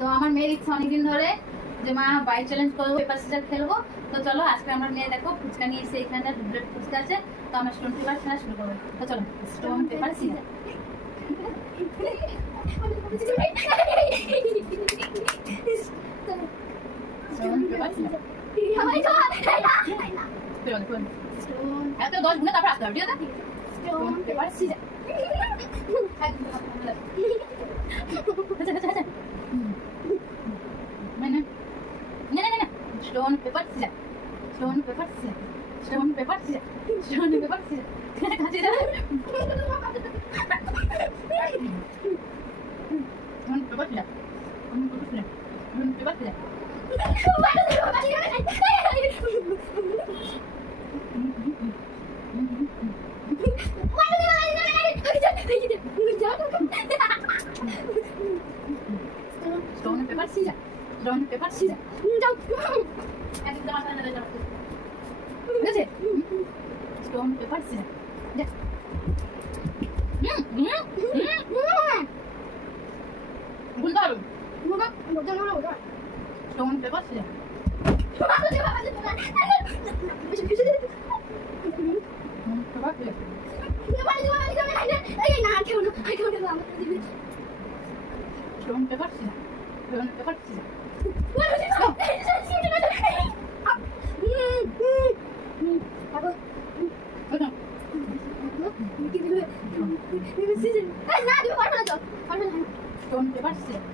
তো আমার মেয়ের ইচ্ছা অনেকদিন ধরে যে মা বাইক চ্যালেঞ্জ করবো, পেপার সিজার খেলবো। তো চলো আজকে আমরা মেয়ে দেখো ফুচকা নিয়ে এসে এখানে ডুপ্লেট ফুচকা আছে, তো আমরা স্টোন পেপার খেলা শুরু করবো। তো চলো stone paper scissor. Stone paper scissor. এত 10 গুণে তারপর আসতে হবে, ঠিক আছে? Stone paper scissor. Stone paper scissors. Stone paper scissors. Stone paper scissors. Stone paper scissors. Stone paper scissors. Stone paper scissors. Stone paper scissors. Stone paper scissors. Stone paper scissors. Stone paper scissors. Stone paper scissors. Stone paper scissors. Stone paper scissors. Stone paper scissors.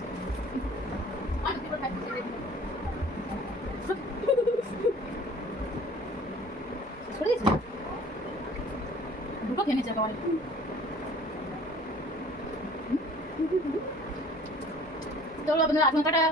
দুটো খেয়ে নিচ্ছে একেবারে। চলো আপনাদের 8 ঘন্টাটা